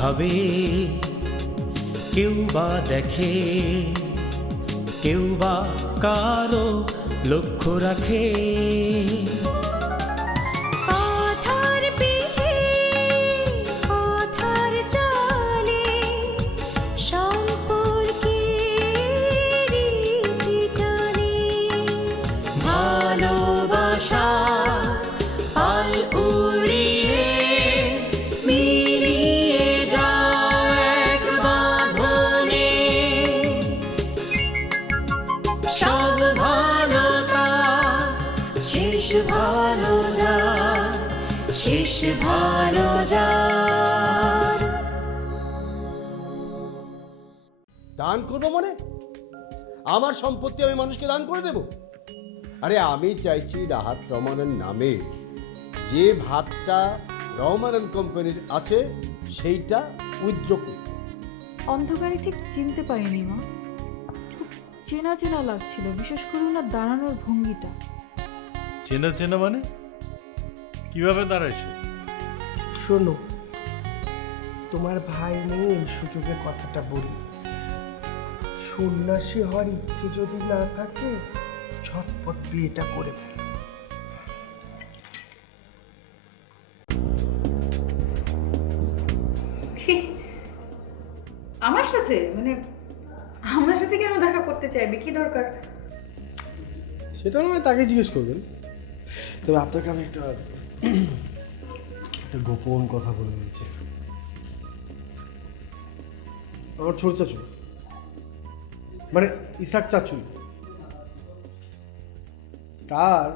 ভাবে কেউ বা দেখে কেউ বা কারও লক্ষ্য রাখে। করব মানে? আমার সম্পত্তি আমি মানুষকে দান করে দেব? আরে আমি চাইছি রাহাত রহমানের নামে যে ভাগটা রহমানন কোম্পানির আছে সেইটা উদ্যোগ অন্ধকারে ঠিক চিনতে পারিনি মা। খুব চেনা চেনা লাগছিল বিশেষ করে ওনার দাঁড়ানোর ভঙ্গিটা। চেনা চেনা মানে? কীভাবে দাঁড়াইছে? শোনো তোমার ভাই নেই এই সুযোগে কথাটা বলি। সন্ন্যাসী হওয়ার ইচ্ছে যদি না থাকে ঝটপট বিয়েটা করে ফেলো। আমার সাথে? মানে আমার সাথে কেন দেখা করতে চাইবে? কি দরকার? সেটা নয় তাকে জিজ্ঞেস করবেন। তবে আপনাকে আমি একটা একটা গোপন কথা বলে দিয়েছি আমার ছোট চাচু। মানে ইসাক চাচু। তার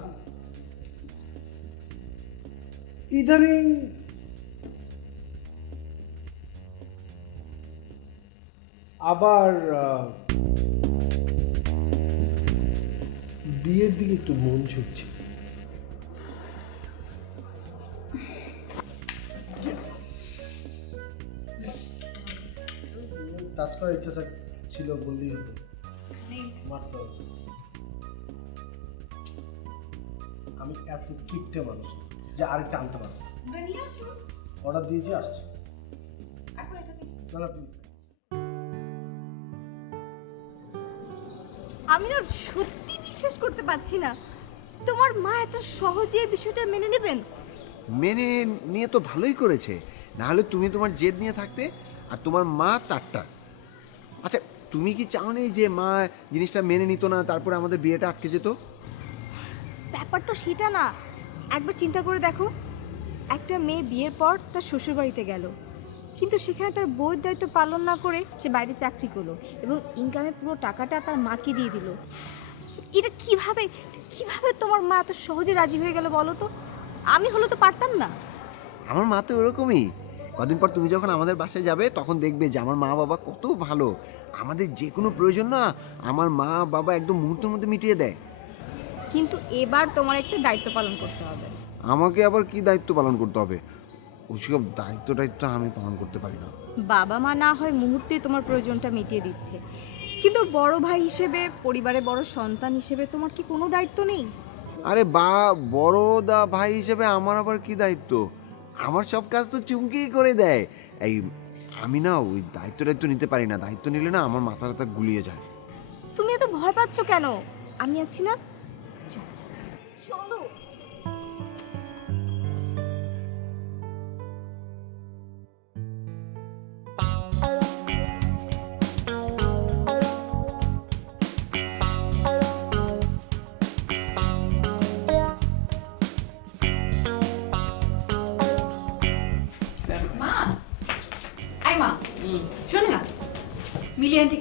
ইদানিং আবার বিয়ের দিকে একটু মন ছুটছে টাচ করার ইচ্ছা থাক- ছিল বললেই হতো। মারতে হতো। আমি এত কিপটে মানুষ যে আরেকটা আনতে পারব অর্ডার দিয়েছি আসছে। না না প্লিজ আমি না সত্যি বিশ্বাস করতে পারছি না। তোমার মা এত সহজে এই বিষয়টা মেনে নেবেন? মেনে নিয়ে তো ভালোই করেছে। না হলে তুমি তোমার জেদ নিয়ে থাকতে আর তোমার মা তারটা। আচ্ছা তুমি কি চাওনি যে মা জিনিসটা মেনে নিত না তারপরে আমাদের বিয়েটা আটকে যেত? ব্যাপার তো সেটা না। একবার চিন্তা করে দেখো একটা মেয়ে বিয়ের পর তার শ্বশুরবাড়িতে গেল। কিন্তু সেখানে তার বউয়ের দায়িত্ব পালন না করে সে বাইরে চাকরি করল এবং ইনকামের পুরো টাকাটা তার মাকে দিয়ে দিল। এটা কীভাবে কীভাবে তোমার মা এত সহজে রাজি হয়ে গেল বলো তো? আমি হলে তো পারতাম না। আমার মা তো ওরকমই। কদিন পর তুমি যখন আমাদের বাসায় যাবে তখন দেখবে যে আমার মা বাবা কত ভালো। আমাদের যে কোনো প্রয়োজন না আমার মা বাবা একদম মুহূর্তের মধ্যে মিটিয়ে দেয়। কিন্তু এবার তোমার একটা দায়িত্ব পালন করতে হবে। আমাকে আবার কি দায়িত্ব পালন করতে হবে? ওইসব দায়িত্ব দায়িত্ব আমি পালন করতে পারি না। বাবা মা না হয় মুহূর্তেই তোমার প্রয়োজনটা মিটিয়ে দিচ্ছে। কিন্তু বড় ভাই হিসেবে পরিবারে বড় সন্তান হিসেবে তোমার কি কোনো দায়িত্ব নেই? আরে বা বড় দা ভাই হিসেবে আমার আবার কি দায়িত্ব? আমার সব কাজ তো চুমকি করে দেয়। এই, আমি না ওই দায়িত্ব দায়িত্ব নিতে পারি না, দায়িত্ব নিলে না আমার মাথা টাথা গুলিয়ে যায়। তুমি এত ভয় পাচ্ছ কেন? আমি আছি না। চল।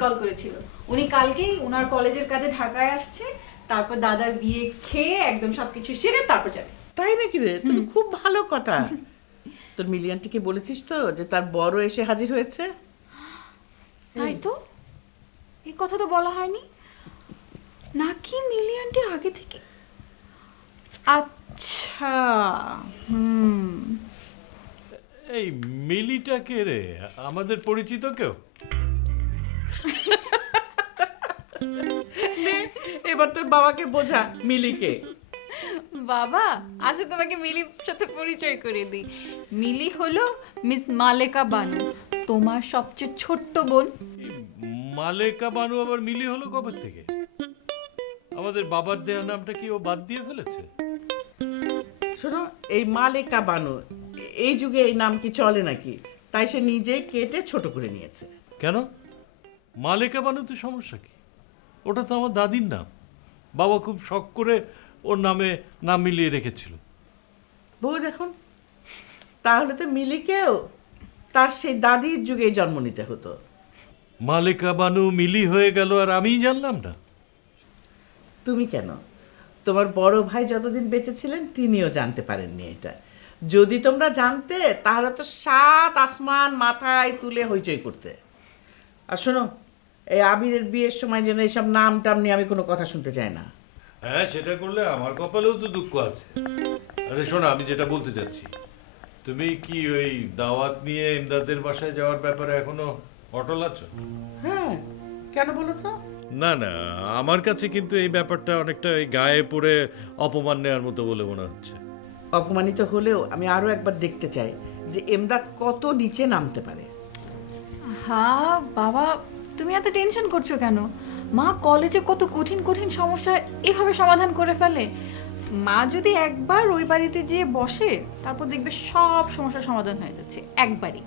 কল করেছিল। উনি কালকেই ওনার কলেজের কাজে ঢাকায় আসছে তারপর দাদার বিয়ে খেয়ে একদম সবকিছু সেরে তারপর যাবে। তাই নাকি রে? তো তো খুব ভালো কথা। তোর মিলিয়নটিকে বলেছিস তো যে তার বড় এসে হাজির হয়েছে? তাই তো? এই কথা তো বলা হয়নি। নাকি মিলিয়ানটি আগে থেকে? আচ্ছা হুম। এই মিলিটা কে রে? আমাদের পরিচিত কেউ? নে এবার তোর বাবাকে বোঝা মিলিকে। বাবা আসলে তোমাকে মিলির সাথে পরিচয় করে দিই। মিলি হলো মিস মালেকা বানু তোমার সবচেয়ে ছোট্ট বোন। মালেকা বানু আবার মিলি হলো কবে থেকে? আমাদের বাবার দেয়া নামটা কি ও বাদ দিয়ে ফেলেছে? শোনো এই মালেকা বানু এই যুগে এই নাম কি চলে নাকি? তাই সে নিজেই কেটে ছোট করে নিয়েছে। কেন? মালেকা বানু তো সমস্যা কি? ওটা তো আমার দাদির নাম। বাবা খুব শখ করে ওর নামে নাম মিলিয়ে রেখেছিল। বোঝ এখন তাহলে তো মিলিকেও তার সেই দাদির যুগে জন্ম নিতে হতো। মালেকা বানু মিলি হয়ে গেল আর আমিই জানলাম না। তুমি কেন? তোমার বড় ভাই যতদিন বেঁচে ছিলেন তিনিও জানতে পারেননি এটা। যদি তোমরা জানতে তাহলে তো সাত আসমান মাথায় তুলে হইচই করতে। আর শোনো এই আবিরের বিয়ের সময় যেন এইসব নাম টাম নিয়ে আমি কোনো কথা শুনতে চাই না। হ্যাঁ সেটা করলে আমার কপালেও তো দুঃখ আছে। আরে শোনো আমি যেটা বলতে চাচ্ছি। তুমি কি ওই দাওয়াত নিয়ে ইমদাদের বাসায় যাওয়ার ব্যাপারে এখনও অটল আছো? হ্যাঁ কেন বলো তো? না না আমার কাছে কিন্তু এই ব্যাপারটা অনেকটা ওই গায়ে পড়ে অপমান নেওয়ার মতো বলে মনে হচ্ছে। অপমানিত হলেও আমি আরও একবার দেখতে চাই যে এমদাদ কত নিচে নামতে পারে। হ্যাঁ বাবা তুমি এত টেনশন করছ কেন? মা কলেজে কত কঠিন কঠিন সমস্যা এভাবে সমাধান করে ফেলে? মা যদি একবার ওই বাড়িতে যেয়ে বসে, তারপর দেখবে সব সমস্যার সমাধান হয়ে যাচ্ছে, একবারই।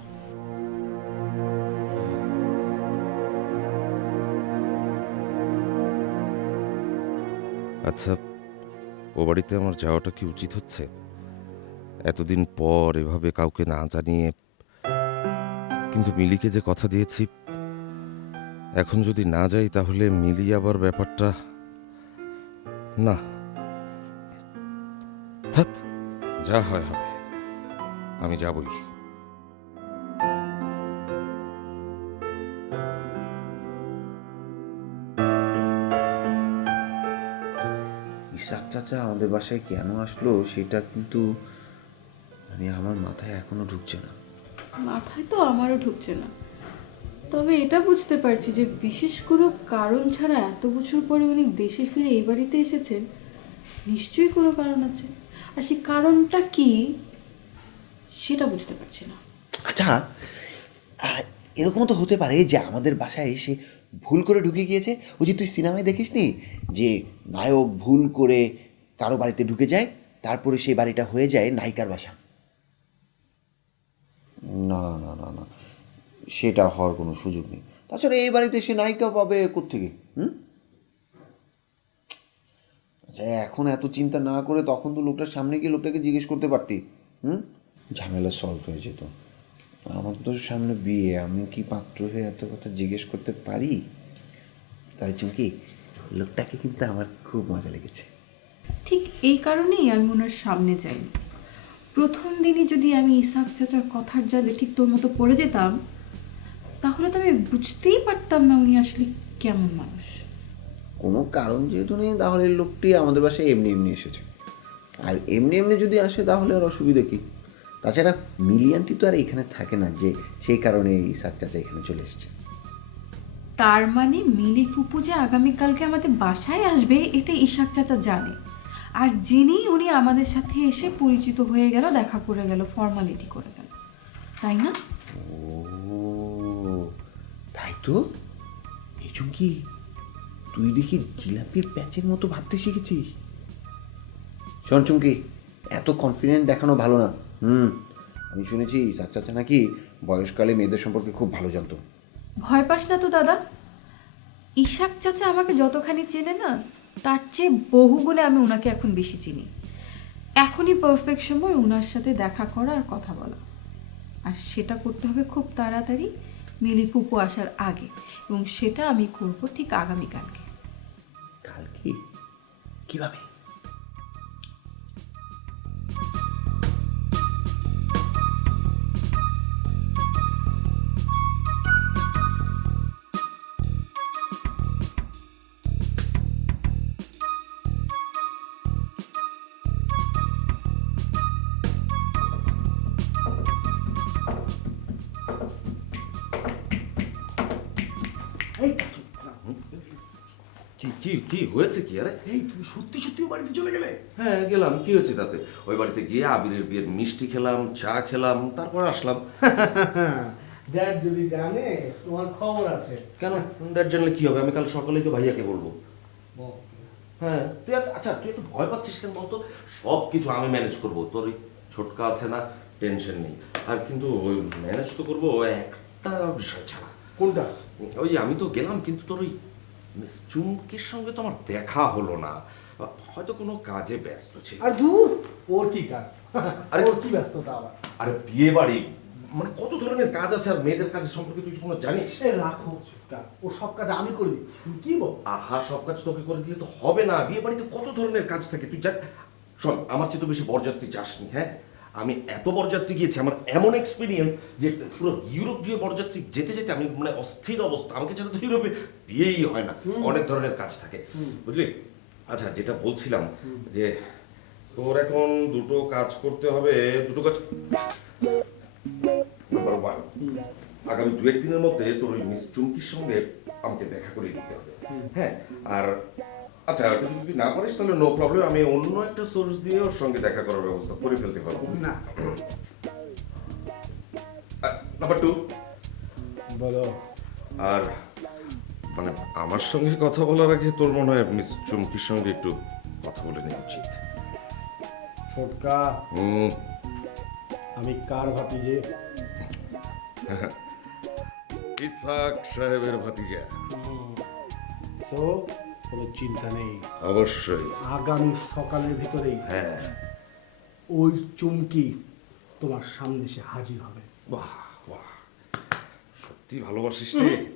আচ্ছা ও বাড়িতে আমার যাওয়াটা কি উচিত হচ্ছে? এতদিন পর এভাবে কাউকে না জানিয়ে, কিন্তু মিলিকে যে কথা দিয়েছি এখন যদি না যাই তাহলে মিলি আবার ব্যাপারটা না। থাক যা হয় হবে। আমি যাবই। ইসাক চাচা আমাদের বাসায় কেন আসলো সেটা কিন্তু মানে আমার মাথায় এখনও ঢুকছে না। মাথায় তো আমারও ঢুকছে না। তবে এটা বুঝতে পারছি যে বিশেষ কোনো কারণ ছাড়া এত বছর পরে উনি দেশে ফিরে এই বাড়িতে এসেছেন নিশ্চয়ই কোনো কারণ আছে। আর সেই কারণটা কি সেটা বুঝতে পারছি না। আচ্ছা আহ, এরকমও তো হতে পারে যে আমাদের বাসায় এসে ভুল করে ঢুকে গিয়েছে। ওই যে তুই সিনেমায় দেখিসনি যে নায়ক ভুল করে কারও বাড়িতে ঢুকে যায় তারপরে সেই বাড়িটা হয়ে যায় নায়িকার বাসা? না না না না। সেটা হওয়ার কোনো সুযোগ নেই। তাছাড়া এই বাড়িতে সে নায়িকা পাবে কোত্থেকে? হুম? আচ্ছা এখন এত চিন্তা না করে তখন তো লোকটার সামনে গিয়ে লোকটাকে জিজ্ঞেস করতে পারতি। হুম? ঝামেলা সলভ হয়ে যেত। আমার তো সামনে বিয়ে, আমি কি পাত্র হয়ে এত কথা জিজ্ঞেস করতে পারি? তাই চুমকি, লোকটাকে কিন্তু আমার খুব মজা লেগেছে। ঠিক এই কারণেই আমি ওনার সামনে যাই প্রথম দিনই যদি আমি ইসাক চাচার কথার জালে ঠিক তোর মতো পড়ে যেতাম তাহলে তো আমি বুঝতেই পারতাম না উনি আসলে কেমন মানুষ। কোনো কারণ যেহেতু নেই তাহলে লোকটি আমাদের বাসায় এমনি এমনি এসেছে। আর এমনি এমনি যদি আসে তাহলে আর অসুবিধা কি? তাছাড়া মিলিয়ানটি তো আর এখানে থাকে না যে সেই কারণে ইসাক চাচা এখানে চলে এসেছে। তার মানে মিলি ফুপু যে আগামীকালকে আমাদের বাসায় আসবে এটা ইশাক চাচা জানে। আর জেনেই উনি আমাদের সাথে এসে পরিচিত হয়ে গেল দেখা করে গেল ফর্মালিটি করে গেল। তাই না? ও তো? এই চুমকি, তুই দেখি জিলাপির প্যাচের মতো ভাবতে শিখেছিস? শোন চুমকি, এত কনফিডেন্ট দেখানো ভালো না। হুম, আমি শুনেছি চাচা নাকি বয়সকালে মেয়েদের সম্পর্কে খুব ভালো জানতো। ভয় পাস না তো দাদা। ইশাক চাচা আমাকে যতখানি চেনে না, তার চেয়ে বহু বহুগুণে আমি ওনাকে এখন বেশি চিনি। এখনই পারফেক্ট সময় ওনার সাথে দেখা করা আর কথা বলা। আর সেটা করতে হবে খুব তাড়াতাড়ি। মিলি ফুপু আসার আগে এবং সেটা আমি করব ঠিক আগামীকালকে। কালকে? কীভাবে? কি কি কি কি হয়েছে কি? আরে এই তুমি সত্যি সত্যি ও বাড়িতে চলে গেলে? হ্যাঁ গেলাম। কি হয়েছে তাতে? ওই বাড়িতে গিয়ে আবিরের বিয়ের মিষ্টি খেলাম চা খেলাম তারপর আসলাম। ড্যাড যদি জানে তোমার খবর আছে। কেন? ড্যাড জানলে কি হবে? আমি কাল সকালেই তো ভাইয়াকে বলব। হ্যাঁ তুই আচ্ছা তুই একটু ভয় পাচ্ছিস কেন বলতো? সব কিছু আমি ম্যানেজ করব। তোর ছোটকা আছে না টেনশন নেই। আর কিন্তু ওই ম্যানেজ তো করব একটা বিষয় ছাড়া। কোনটা? ওই আমি তো গেলাম কিন্তু তোর ওই মিস চুমকির সঙ্গে তো আমার দেখা হলো না। হয়তো কোনো কাজে ব্যস্ত ছিল। আর দূর ওর কি কাজ? আরে- ওর কি ব্যস্ততা আবার? আরে বিয়ে বাড়ি মানে কত ধরনের কাজ আছে আর মেয়েদের কাজের সম্পর্কে তুই কোনো জানিস? রাখো ও সব কাজ আমি করে দিচ্ছি। তুমি কি বল? আহা সব কাজ তোকে করে দিলে তো হবে না। বিয়ে বাড়িতে কত ধরনের কাজ থাকে? তুই জান শোন আমার চেয়ে তো বেশি বরযাত্রী যাসনি হ্যাঁ? আমি এত বরযাত্রী গিয়েছি আমার এমন এক্সপিরিয়েন্স যে পুরো ইউরোপ জুড়ে বরযাত্রী যেতে যেতে আমি মানে অস্থির অবস্থা। আমাকে ছাড়া তো ইউরোপে বিয়েই হয় না। অনেক ধরনের কাজ থাকে। বুঝলি? আচ্ছা যেটা বলছিলাম যে তোর এখন দুটো কাজ করতে হবে দুটো কাজ। নাম্বার ওয়ান আগামী দু একদিনের মধ্যে তোর ওই মিস চুমকির সঙ্গে আমাকে দেখা করে দিতে হবে। হ্যাঁ? আর আচ্ছা এটা যদি না পারিস তাহলে নো প্রবলেম আমি অন্য একটা সোর্স দিয়ে ওর সঙ্গে দেখা করার ব্যবস্থা করে ফেলতে পারব। না। নাম্বার টু বলো। আর মানে আমার সঙ্গে কথা বলার আগে তোর মনে হয় মিস চুমকির সঙ্গে একটু কথা বলে নেওয়া উচিত? ছোটকা হুম। আমি কার ভাতি যে ইসাক সাহেবের ভাতিজা। সো কোনো চিন্তা নেই। অবশ্যই। আগামী সকালের ভিতরেই হ্যাঁ। ওই চুমকি তোমার সামনে সে হাজির হবে। বাহ বাহ। সত্যি ভালোবাসিস রে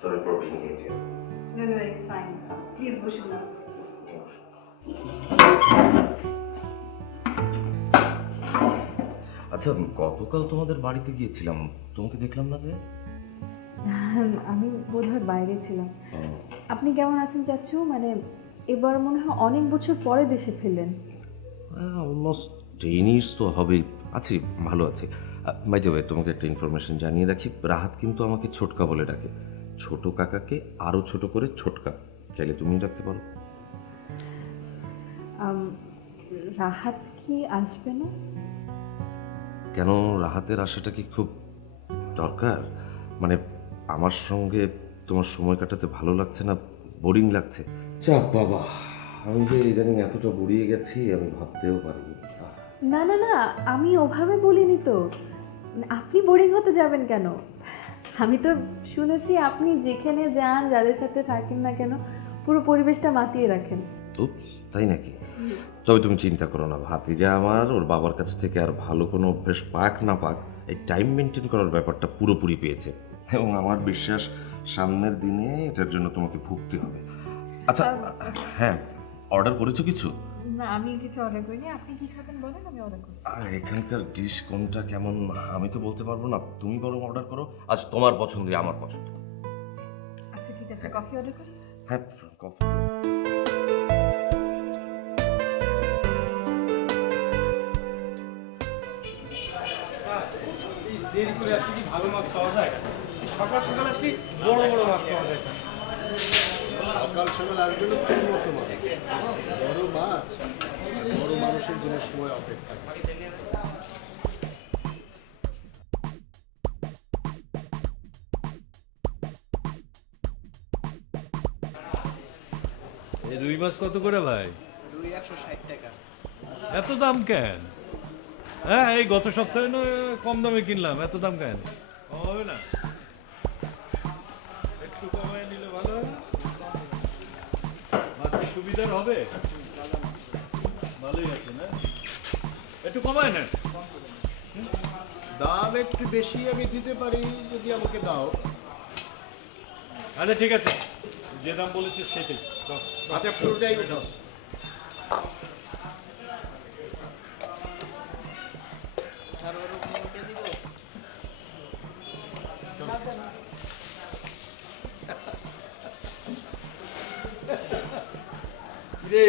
সরি ফর বিং এজে No, no, it's fine. Please বসুন না আচ্ছা গতকাল তোমাদের বাড়িতে গিয়েছিলাম। তোমাকে দেখলাম না যে? আমি বোধহয় বাইরে ছিলাম। আপনি কেমন আছেন চাচ্ছু মানে এবার মনে হয় অনেক বছর পরে দেশে ফিরলেন। অলমোস্ট টেন ইয়ার্স তো হবেই আছি ভালো আছি। বাই দ্য ওয়ে তোমাকে একটা ইনফরমেশন জানিয়ে রাখি। রাহাত কিন্তু আমাকে ছোটকা বলে ডাকে। ছোট কাকাকে আরও ছোট করে ছোটকা। চাইলে তুমি ডাকতে পারো রাহাত কি আসবে না? কেন রাহাতের আশাটা কি খুব দরকার? মানে আমার সঙ্গে তোমার সময় কাটাতে ভালো লাগছে না বোরিং লাগছে? চাপ বাবা আমি যে ইদানিং এতটা বুড়িয়ে গেছি আমি ভাবতেও পারিনি। না না না আমি ওভাবে বলিনি তো। আপনি বোরিং হতে যাবেন কেন? আমি তো শুনেছি আপনি যেখানে যান যাদের সাথে থাকেন না কেন পুরো পরিবেশটা মাতিয়ে রাখেন। উপস তাই নাকি? তবে তুমি চিন্তা করো না ভাতিজা আমার ওর বাবার কাছ থেকে আর ভালো কোনো অভ্যেস পাক না পাক এই টাইম মেনটেন করার ব্যাপারটা পুরোপুরি পেয়েছে। এবং আমার বিশ্বাস সামনের দিনে এটার জন্য তোমাকে ভুগতে হবে। আচ্ছা হ্যাঁ অর্ডার করেছ কিছু? না আমি কিছু অর্ডার করিনি। আপনি কি খাবেন বলেন আমি অর্ডার করছি। আর এখানকার ডিশ কোনটা কেমন আমি তো বলতে পারব না। তুমি বরং অর্ডার করো আজ তোমার পছন্দই আমার পছন্দ। আচ্ছা ঠিক আছে কফি অর্ডার করি? হ্যাঁ কফি দেরি করে আসলে কি ভালো মাছ পাওয়া যায়? সকাল সকাল আসলে বড় বড় মাছ পাওয়া যায়। সকাল সকাল আসবে না কোন মতো মাছ বড় মাছ আর বড় মানুষের জন্য সময় অপেক্ষা। এই রুই মাছ কত করে ভাই? দুই একশো ষাট টাকা। এত দাম কেন? হ্যাঁ এই গত সপ্তাহে না কম দামে কিনলাম এত দাম কেন? কম হবে না। সুবিধার হবে? ভালোই আছে, না? একটু কমায় নেন। দাম একটু বেশি আমি দিতে পারি যদি আমাকে দাও। আচ্ছা ঠিক আছে। যে দাম বলেছিস সেটাই। আচ্ছা পুরোটাই উঠাও রে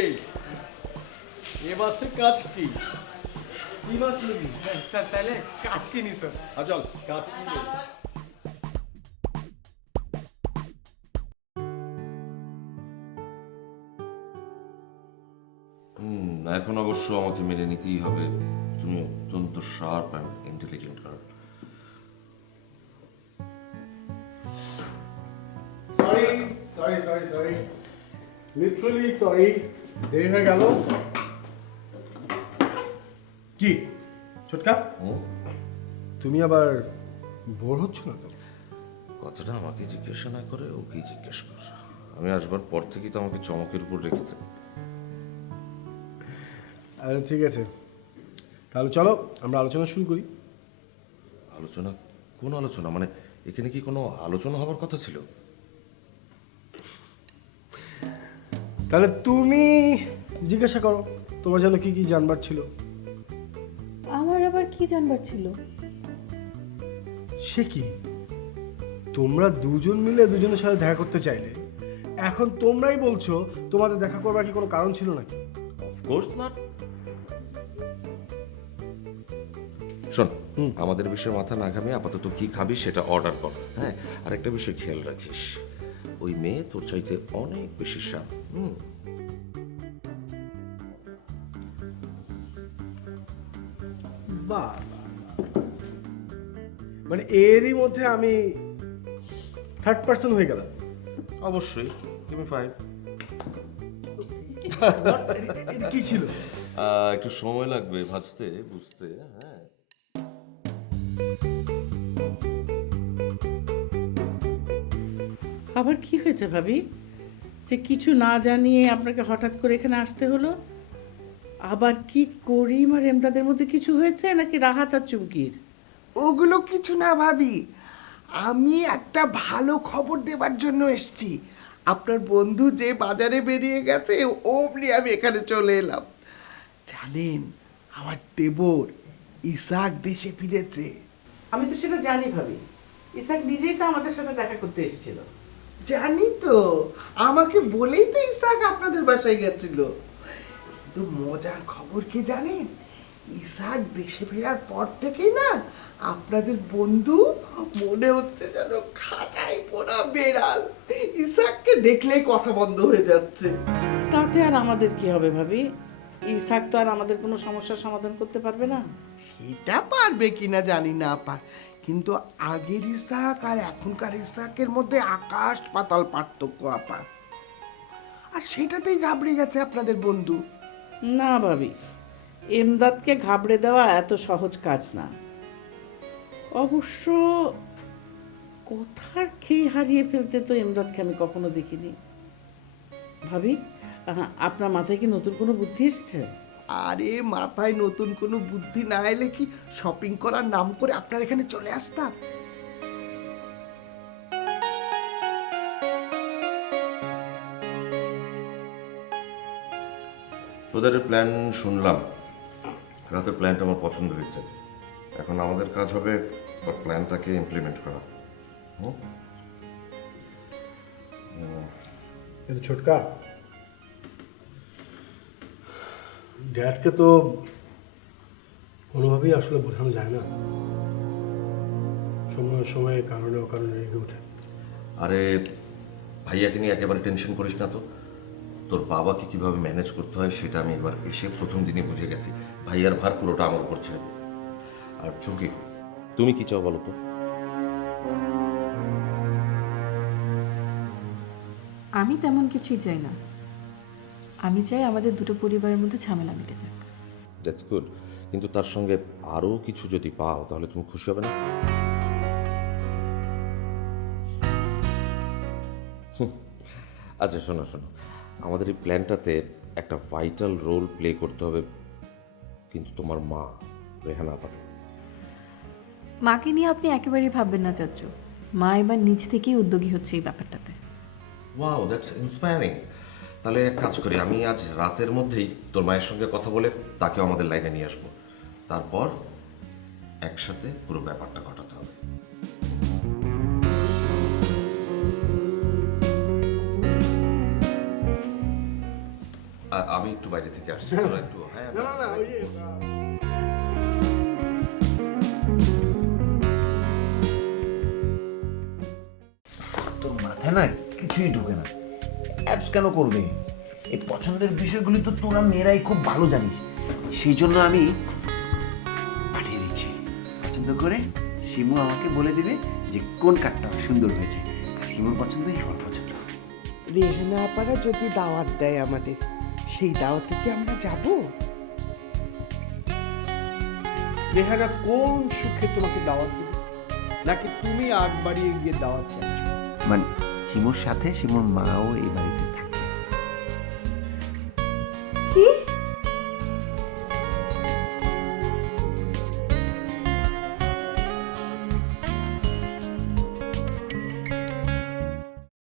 এ মাসে কাজ কি? কি মাছ নিবি? স্যার তাহলে কাজ কিনি স্যার। আ চল কাজ কি? এখন অবশ্য আমাকে মেনে নিতেই হবে। তুমি অত্যন্ত sharp and intelligent girl sorry sorry sorry sorry literally sorry দেরি হয়ে গেল? কি? ছোটকা? তুমি আবার বোর হচ্ছ না তো? কথাটা আমাকে জিজ্ঞাসা না করে ওকেই জিজ্ঞেস কর আমি আসবার পর থেকেই তো আমাকে চমকের উপর রেখেছে। আচ্ছা ঠিক আছে। তাহলে চলো আমরা আলোচনা শুরু করি। আলোচনা? কোন আলোচনা? মানে এখানে কি কোনো আলোচনা হবার কথা ছিল? তাহলে তুমি জিজ্ঞাসা করো তোমার যেন কি কি জানবার ছিল? আমার আবার কি জানবার ছিল? সে কি? তোমরা দুজন মিলে দুজনের সাথে দেখা করতে চাইলে এখন তোমরাই বলছো তোমাদের দেখা করবার কি কোনো কারণ ছিল নাকি? অফকোর্স নট শোন আমাদের বিষয়ে মাথা না ঘামিয়ে আপাতত কি খাবি সেটা অর্ডার কর হ্যাঁ? আর একটা বিষয় খেয়াল রাখিস। ওই মেয়ে তোর চাইতে অনেক বেশি সাপ হুম। মানে এরই মধ্যে আমি থার্ড পার্সন হয়ে গেলাম। অবশ্যই তুমি ফাইভ কি ছিল? একটু সময় লাগবে ভাজতে বুঝতে হ্যাঁ। আবার কি হয়েছে ভাবি? যে কিছু না জানিয়ে আপনাকে হঠাৎ করে এখানে আসতে হলো? আবার কি করিম আর এমদাদের মধ্যে কিছু হয়েছে নাকি রাহাত আর চুমকির? ওগুলো কিছু না ভাবি। আমি একটা ভালো খবর দেবার জন্য এসেছি। আপনার বন্ধু যে বাজারে বেরিয়ে গেছে অমনি আমি এখানে চলে এলাম। জানেন আমার দেবর ইসাক দেশে ফিরেছে। আমি তো সেটা জানি ভাবি। ইসাক নিজেই তো আমাদের সাথে দেখা করতে এসেছিল। জানি তো আমাকে বলেই তো ইসাক আপনাদের বাসায় গেছিল। কিন্তু মজার খবর কি জানেন? ইসাক দেশে ফেরার পর থেকেই না আপনাদের বন্ধু মনে হচ্ছে যেন খাঁচাই পোড়া বেড়াল। ইসাককে দেখলেই কথা বন্ধ হয়ে যাচ্ছে। তাতে আর আমাদের কি হবে ভাবি? ইসাক তো আর আমাদের কোনো সমস্যার সমাধান করতে পারবে না। সেটা পারবে কিনা জানি না আপা। কিন্তু আগের ইসাক আর এখনকার ইসাকের মধ্যে আকাশ পাতাল পার্থক্য, আপা। আর সেটাতেই ঘাবড়ে গেছে আপনাদের বন্ধু। না ভাবি এমদাদকে ঘাবড়ে দেওয়া এত সহজ কাজ না। অবশ্য কথার খেয়ে হারিয়ে ফেলতে তো এমদাদকে আমি কখনো দেখিনি। ভাবি আপনার মাথায় কি নতুন কোনো বুদ্ধি এসেছে? আরে মাথায় নতুন কোনো বুদ্ধি না এলে কি শপিং করার নাম করে আপনার এখানে চলে আসতাম? তোদের প্ল্যান শুনলাম। রাতের প্ল্যানটা আমার পছন্দ হয়েছে। এখন আমাদের কাজ হবে ওর প্ল্যানটাকে ইমপ্লিমেন্ট করা। হুম? কিন্তু ছোটকা ড্যাডকে তো কোনোভাবেই আসলে বোঝানো যায় না। সময় সময়ে কারণে অকারণে রেগে ওঠে। আরে ভাইয়াকে নিয়ে একেবারে টেনশন করিস না তো। তোর বাবাকে কীভাবে ম্যানেজ করতে হয় সেটা আমি এবার এসে প্রথম দিনই বুঝে গেছি। ভাইয়ার ভার পুরোটা আমার উপর ছেড়ে আর চোখে তুমি কি চাও বলো তো? আমি তেমন কিছুই চাই না। আমি চাই আমাদের দুটো পরিবারের মধ্যে ঝামেলা মিটে যাক। দ্যাটস গুড কিন্তু তার সঙ্গে আরও কিছু যদি পাও তাহলে তুমি খুশি হবে না? হুম, আচ্ছা শোনো শোনো। আমাদের এই প্ল্যানটাতে একটা ভাইটাল রোল প্লে করতে হবে কিন্তু তোমার মা রেহানা পাবে মাকে নিয়ে আপনি একেবারেই ভাববেন না চাচ্চু মা এবার নিজ থেকেই উদ্যোগী হচ্ছে এই ব্যাপারটাতে। ওয়াও দ্যাটস ইন্সপায়ারিং তাহলে এক কাজ করি আমি আজ রাতের মধ্যেই তোর মায়ের সঙ্গে কথা বলে তাকে আমাদের লাইনে নিয়ে আসব। তারপর একসাথে পুরো ব্যাপারটা ঘটাতে হবে। আমি একটু বাইরে থেকে আসছি তোরা একটু হ্যাঁ না না না ওই তোর মাথায় না কিছুই ঢোকে না। অ্যাপস কেন করবে? এই পছন্দের বিষয়গুলি তো তোরা মেয়েরাই খুব ভালো জানিস। সেই জন্য আমি পাঠিয়ে দিচ্ছি। পছন্দ করে শিমু আমাকে বলে দিবে যে কোন কাঠটা সুন্দর হয়েছে। শিমুর পছন্দই আমার পছন্দ রেহানা আপারা যদি দাওয়াত দেয় আমাদের সেই দাওয়াতে কি আমরা যাব? রেহানা কোন সুখে তোমাকে দাওয়াত দেবে? নাকি তুমি আগ বাড়িয়ে গিয়ে দাওয়াত চাচ্ছ মানে শিমুর সাথে শিমুর মাও এই বাড়িতে থাকে। কি?